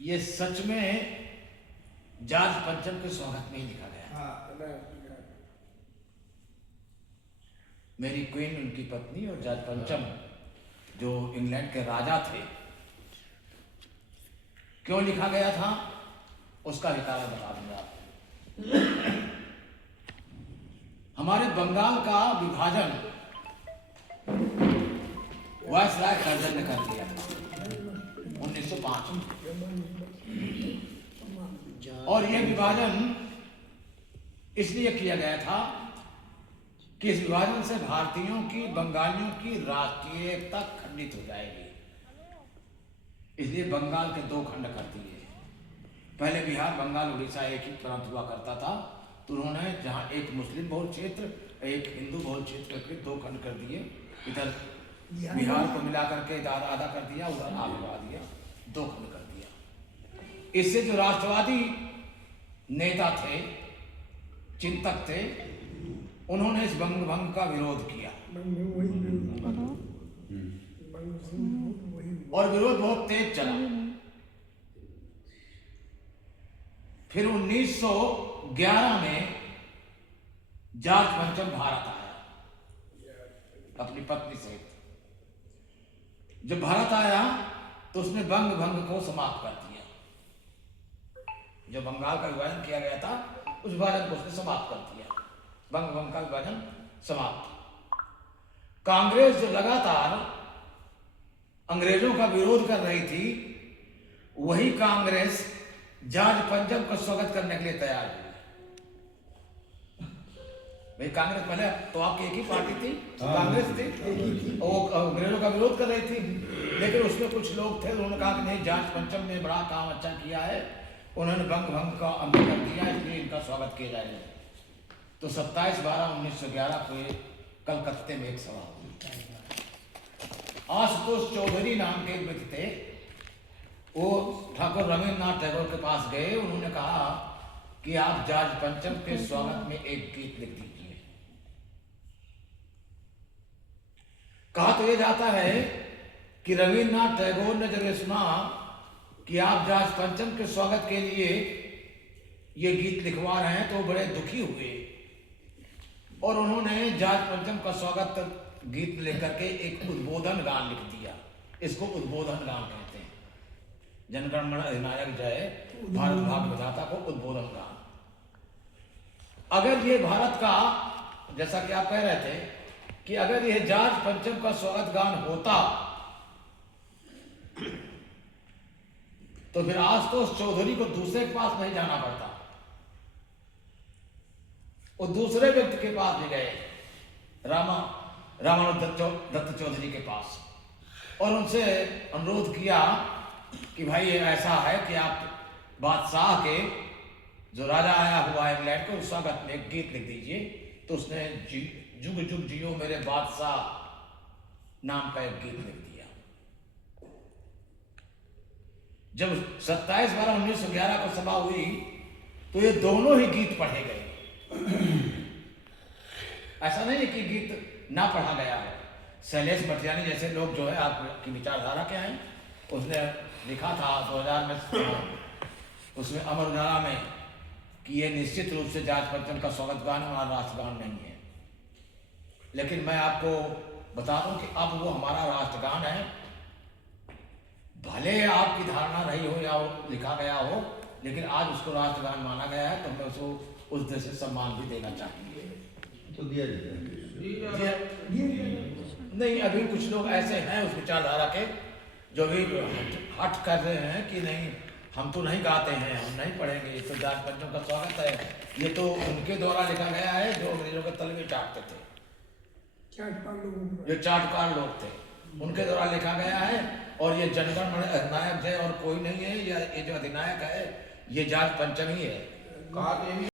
ये सच में जॉर्ज पंचम के स्वागत में ही लिखा गया। मेरी क्वीन, उनकी पत्नी और जॉर्ज पंचम जो इंग्लैंड के राजा थे, क्यों लिखा गया था उसका हिकाया बता दूंगा आपको। हमारे बंगाल का विभाजन वायसराय कर्जन ने कर दिया 1905 में। और यह विभाजन इसलिए किया गया था कि इस विभाजन से भारतीयों की, बंगालियों की राष्ट्रीय एकता खंडित हो जाएगी। इसलिए बंगाल के दो खंड कर दिए। पहले बिहार, बंगाल, उड़ीसा एक ही प्रांत हुआ करता था, तो उन्होंने जहां एक मुस्लिम बहुल क्षेत्र, एक हिंदू बहुल क्षेत्र के दो खंड कर दिए। इधर बिहार को मिलाकर के आधा कर दिया, उधर आधा बढ़ा दिया, दो खंड कर दिया। इससे जो राष्ट्रवादी नेता थे, चिंतक थे, उन्होंने इस बंग भंग का विरोध किया और विरोध बहुत तेज चला। फिर 1911 में जॉर्ज पंचम भारत आया अपनी पत्नी सहित। जब भारत आया तो उसने बंग भंग को समाप्त कर दिया। जो बंगाल का विभाजन किया गया था, उस विभाजन को उसने समाप्त कर दिया। बंग भंग का विभाजन समाप्त। कांग्रेस जो लगातार अंग्रेजों का विरोध कर रही थी, वही कांग्रेस जॉर्ज पंचम का स्वागत करने के लिए तैयार हुई। भाई कांग्रेस पहले तो आपकी एक ही पार्टी थी, कांग्रेस थी, और अंग्रेजों का विरोध कर रही थी। लेकिन उसमें कुछ लोग थे, उन्होंने कहा कि नहीं, जॉर्ज पंचम ने बड़ा काम अच्छा किया है, उन्होंने बंग भंग का अमल कर दिया, इसलिए इनका स्वागत किया जाएगा। तो 27/12/1911 को कलकत्ते में एक सभा हुई। आशुतोष चौधरी नाम के एक व्यक्ति थे, वो ठाकुर रविन्द्रनाथ टैगोर के पास गए। उन्होंने कहा कि आप जॉर्ज पंचम के स्वागत में एक गीत लिख दीजिए। कहा तो यह जाता है कि रविन्द्रनाथ टैगोर ने जब ये सुना कि आप जॉर्ज पंचम के स्वागत के लिए ये गीत लिखवा रहे हैं, तो बड़े दुखी हुए और उन्होंने जॉर्ज पंचम का स्वागत गीत लेकर के एक उद्बोधन गान लिख दिया। इसको उद्बोधन गान कहते हैं। जनगण मन अधिनायक जय, भारत भाग्य विधाता को उद्बोधन गान। अगर ये भारत का, जैसा कि आप कह रहे थे कि अगर ये जॉर्ज पंचम का स्वागत गान होता, तो फिर आशुतोष चौधरी को दूसरे के पास नहीं जाना पड़ता। वो दूसरे व्यक्ति के पास भी गए, रामानुज चौधरी के पास, और उनसे अनुरोध किया कि भाई ये ऐसा है कि आप बादशाह के, जो राजा आया हुआ इंग्लैंड को, स्वागत में एक गीत लिख दीजिए। तो उसने जुग जुग जियो मेरे बादशाह नाम का एक गीत लिख दिया। जब 27/12/1911 को सभा हुई, तो ये दोनों ही गीत पढ़े गए। ऐसा नहीं है कि गीत ना पढ़ा गया है। शैलेश भटियानी जैसे लोग जो है आपकी विचारधारा के हैं, उसने लिखा था 2000 में उसमें अमर उजाला में कि ये निश्चित रूप से जॉर्ज पंचम का स्वागत गान हमारा राष्ट्रगान नहीं है। लेकिन मैं आपको बता दूं कि अब वो हमारा राष्ट्रगान है। भले आपकी धारणा रही हो या लिखा गया हो, लेकिन आज उसको राष्ट्रगान माना गया है, तो हमें उसको उस देश से सम्मान भी देना चाहिए। तो दिया जाता नहीं, अभी कुछ लोग ऐसे हैं उस विचारधारा के जो भी हट कर रहे हैं कि नहीं, हम तो नहीं गाते हैं, हम नहीं पढ़ेंगे, ये तो जॉर्ज पंचम का स्वागत है, ये तो उनके द्वारा लिखा गया है जो अंग्रेजों के तलवे चाटते थे, ये चाटुकार लोग थे, उनके द्वारा लिखा गया है। और ये जनगण मन अधिनायक जय और कोई नहीं है, ये जो अधिनायक है ये जॉर्ज पंचम ही है।